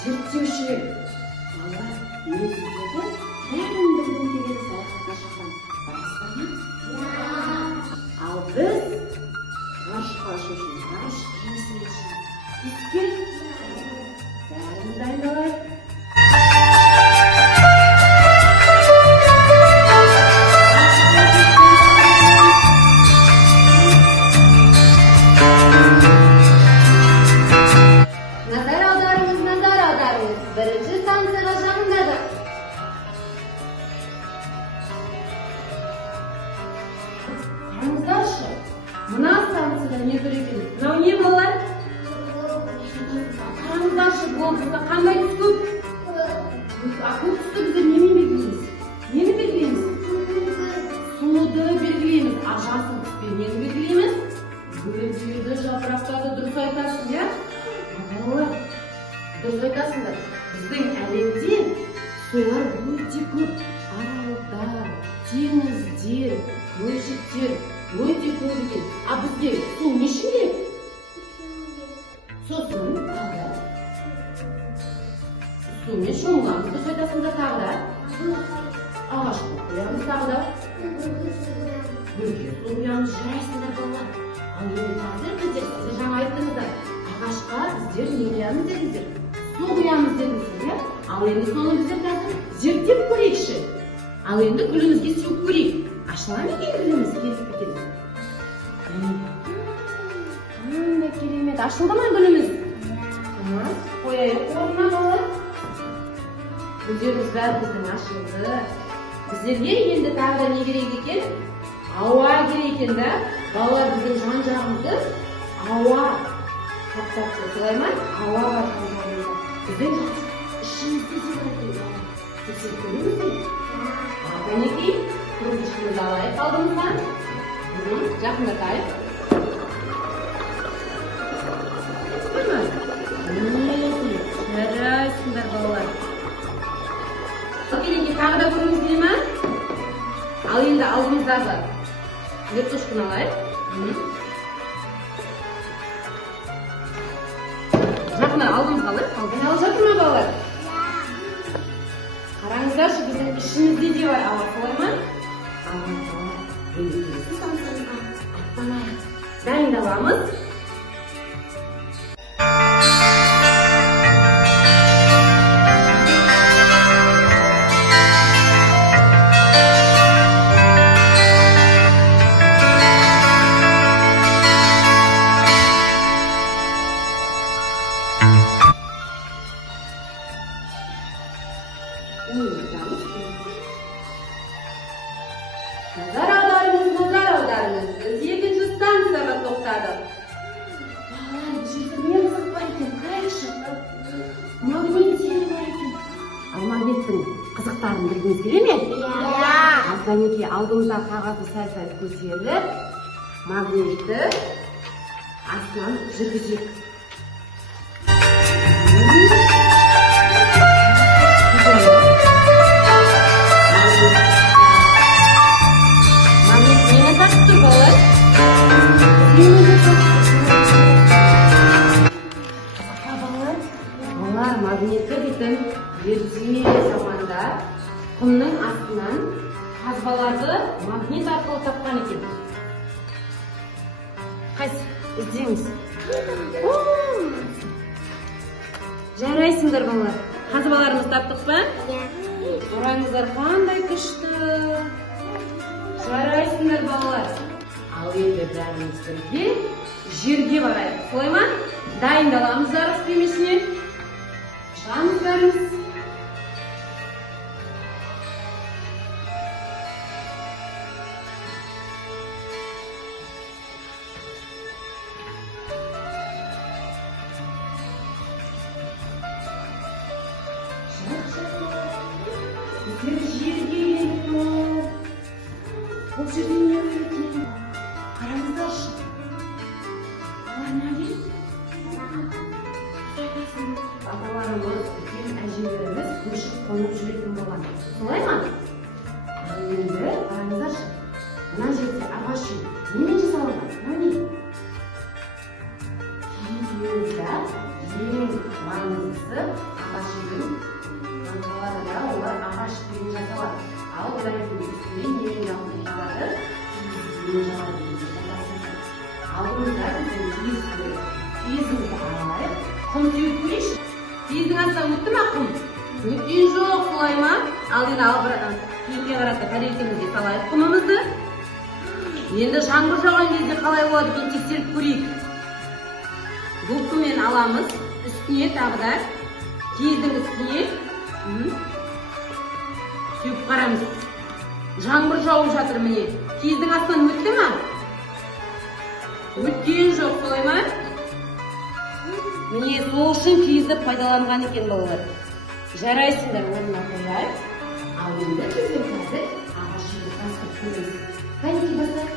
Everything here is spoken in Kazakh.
зерттеушілер. Балалар, мен сіздерді бәрін білгім келеді саяхатқа шақырам. Барасыздар ма? Ал біз ғарышқа ұшу үшін, ғарыш кемесіне үшін бәрін дайындалайық. Бірінші станцияға жақындадық. Қараңыздаршы, мына станцияда не тұр екен? Мынау не балалар? Қараңыздаршы, глобуста қандай түс көп? Көк түсті біздер немен белгілейміз? Нені белгілейміз? Суды белгілейміз. Жасыл түспен нені белгілейміз? Гүлдерді, жапырақтарды дұрыс айтасың, я? Балалар, дұрыс айтасыңдар. Біздің әлемде солар өте көп. Аралдар, теңіздер, бөлшектер өте көп екен. А бізге су не үшін керек? Сосын тағы. Сумен шомыламыз, дұрыс айтасыңдар тағы да. Ағашқа қоямыз тағы да. Гүлге су құямыз, жарайсыңдар балалар. Ал енді қазір біздер жаңа айттыңыздар. Ағашқа біздер не құямыз дедіңіздер? Су құямыз дедіңіздер, ал енді соны біздер қазір зерттеп көрейікші. Ал енді гүлімізге сеуіп көрейік. Ашыла ма екен гүліміз? Келіп кетеді. Қандай керемет. Ашылды ма гүліміз? Қояйық орнына балалар. Гүлдеріміз бәрі біздің ашылды. Біздерге енді тағы да не керек екен? Ауа керек екен да. Балалар біздің жан-жағымызды ауа қаптапты. Солай ма? Ауа бар жан-жағымызда. Біздің ішімізде де бар екен. Тексеріп көріңіз бе? Кәнекей, құрылғышымызды алайық алдымыздан. Жақындатайық. Жарайсыңдар балалар. Кәнекей тағы да көріңіз келе ма? Ал енді алдымыздағы вертушканы алайық. Жақында алдымызға алайық. Алдын жатыр ма балалар? Қараңыздаршы, біздің ішімізде де бар ауа, солай ма? Аттанайық. Дайындаламыз. Назар аударыңыз. Біз екінші станцияға тоқтадық. Балалар, бұл жерде не қызық бар екен? Қарайықшы. Магнит желі бар екен. Ал магниттің қызықтарын білгіңіз келе ме? Иә. Ал Кәнекей алдымыздағы қағазды сәл-сәл көтеріп, магнитті астынан жүргізейік. Магниті дейтін ерте заманда құмның астынан қазбаларды магнит арқылы тапқан екен. Қайсы, іздеңіз. Жарайсыңдар балалар. Қазбаларымыз таптық па? Қараңыздар, қандай күшті. Жарайсыңдар балалар. Ал енді бәріміз бірге жерге барайық. Солай ма? Дайындаламыз жарыс кемесіне. Шамыздарымыз. Біздер жерге келдік. Бұл жерде не бар екен? Қараңыздаршы. Олар не екен? Аталарымыз, үлкен әжелеріміз көшіп қонып жүретін болған. Солай ма? Енді қараңыздаршы. Мына жерде ағаш үй. Немен жасалған? Міне. Киіз үйімізді ең маңыздысы ағаш үйдің маңғалары да олар ағаш үйін жасалады. Ал гранитің үстіне нені жабылады? Киізді жабылады. Алдымызда біздің киіз көреді. Киізімізді аралайық. Құм сүйіп көрейікші. Киіздің астынан өтті ма құм? Өткен жоқ, солай ма? Ал енді кейінге қарата тарелкемізге салайық құмымызды. Енді жаңбыр жауған кезде қалай болады екен тексеріп көрейік. Губкамен аламыз, үстіне тағы да киіздің үстіне сүйіп қарамыз. Жаңбыр жауып жатыр міне. Киіздің астынан өтті ма? Өткен жоқ, солай ма? Міне сол үшін киізді пайдаланған екен балалар. Жарайсыңдар, орнына қояйық. Ал енді біздің қазір ағаш үйді бастап көреміз. Қанекей бастайық.